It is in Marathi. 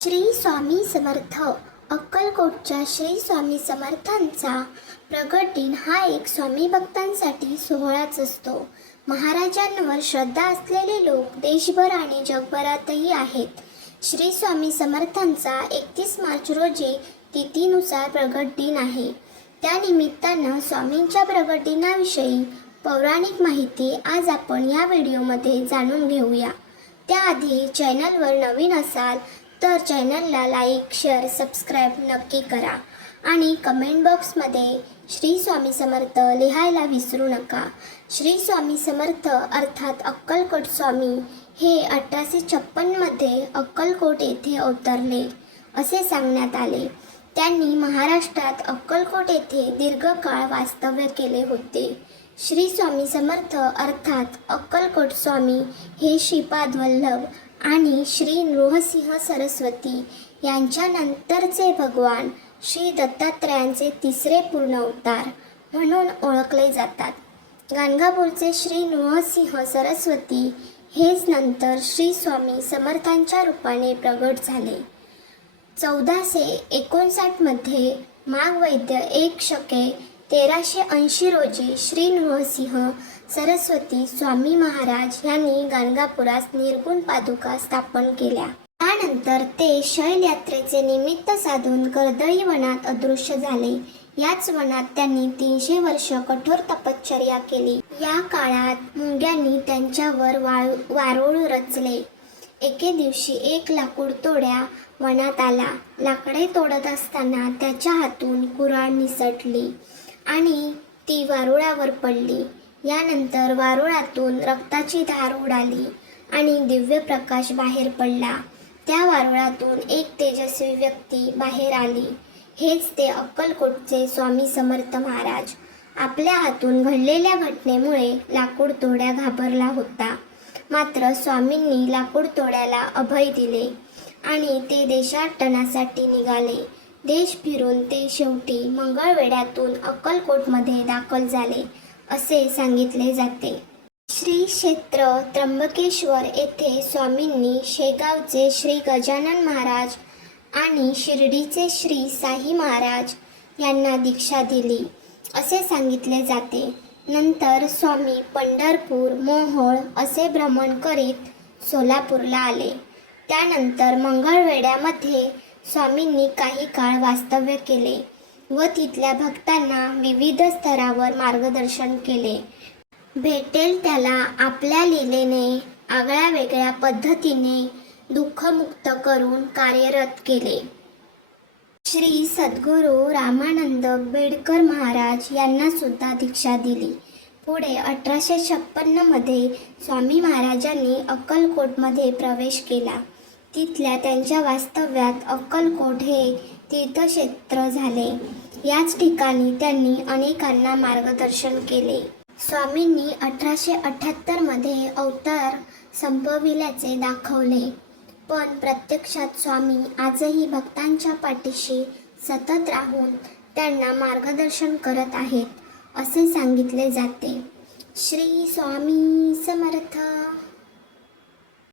श्री स्वामी समर्थ अक्कलकोटच्या श्री स्वामी समर्थांचा प्रगट दिन हा एक स्वामी भक्तांसाठी सोहळाच असतो. महाराजांवर श्रद्धा असलेले लोक देशभर आणि जगभरातही आहेत. श्री स्वामी समर्थांचा 31 मार्च रोजी तिथीनुसार प्रगट दिन आहे. त्या निमित्तानं स्वामींच्या प्रगट दिनाविषयी पौराणिक माहिती आज आपण या व्हिडिओमध्ये जाणून घेऊया. त्याआधी चॅनलवर नवीन असाल तर चॅनलला लाईक, शेअर, सबस्क्राईब नक्की करा आणि कमेंट बॉक्समध्ये श्री स्वामी समर्थ लिहायला विसरू नका. श्री स्वामी समर्थ अर्थात अक्कलकोट स्वामी हे 1856 मध्ये अक्कलकोट येथे अवतरले असे सांगण्यात आले. त्यांनी महाराष्ट्रात अक्कलकोट येथे दीर्घकाळ वास्तव्य केले होते. श्री स्वामी समर्थ अर्थात अक्कलकोट स्वामी हे श्रीपाद वल्लभ आणि श्री नृसिंह सरस्वती यांच्यानंतरचे भगवान श्री दत्तात्रयांचे तिसरे पूर्ण अवतार म्हणून ओळखले जातात. गाणगापूरचे श्री नृसिंह सरस्वती हेच नंतर श्री स्वामी समर्थांच्या रूपाने प्रगट झाले. 1459 मध्ये माघ वैद्य 1 शके 1380 रोजी श्री नृसिंह सरस्वती स्वामी महाराज यांनी गाणगापुरात निर्गुण पादुका स्थापन केल्या. त्यानंतर ते शैलयात्रेचे निमित्त साधून कर्दळी वनात अदृश्य झाले. याच वनात त्यांनी 300 वर्ष कठोर तपश्चर्या केली. या काळात मुंग्यांनी त्यांच्यावर वारुळ रचले. एके दिवशी एक लाकूड तोड्या वनात आला. लाकडे तोडत असताना त्याच्या हातून कुऱ्हाड निसटली आणि ती वारुळावर पडली. यानंतर वारुळातून रक्ताची धार उडाली आणि दिव्य प्रकाश बाहेर पडला. त्या वारुळातून एक तेजस्वी व्यक्ती बाहेर आली. हेच ते अक्कलकोटचे स्वामी समर्थ महाराज. आपल्या हातून घडलेल्या घटनेमुळे लाकूड तोड्या घाबरला होता. मात्र स्वामींनी लाकूड तोड्याला अभय दिले आणि ते देशाटनासाठी निघाले. देश फिरून ते शेवटी मंगळवेढ्यातून अक्कलकोटमध्ये दाखल झाले असे सांगितले जाते. श्री क्षेत्र त्र्यंबकेश्वर येथे स्वामींनी शेगावचे श्री गजानन महाराज आणि शिर्डीचे श्री साई महाराज यांना दीक्षा दिली असे सांगितले जाते. नंतर स्वामी पंढरपूर, मोहोळ असे भ्रमण करीत सोलापूरला आले. त्यानंतर मंगळवेढ्यामध्ये स्वामींनी काही काळ वास्तव्य केले व तिथल्या भक्तांना विविध स्तरावर मार्गदर्शन केले. भेटेल त्याला आपल्या लीलेने आगळ्यावेगळ्या पद्धतीने दुःखमुक्त करून कार्यरत केले. श्री सद्गुरू रामानंद बेडकर महाराज यांना सुद्धा दीक्षा दिली. पुढे 1856 मध्ये स्वामी महाराजांनी अक्कलकोटमध्ये प्रवेश केला. तिथल्या त्यांच्या वास्तव्यात अक्कलकोट हे तीर्थक्षेत्र झाले. याच ठिकाणी त्यांनी अनेकांना मार्गदर्शन केले. स्वामींनी 1878 मध्ये अवतार संपविल्याचे दाखवले, पण प्रत्यक्षात स्वामी आजही भक्तांच्या पाठीशी सतत राहून त्यांना मार्गदर्शन करत आहेत असे सांगितले जाते. श्री स्वामी समर्थ.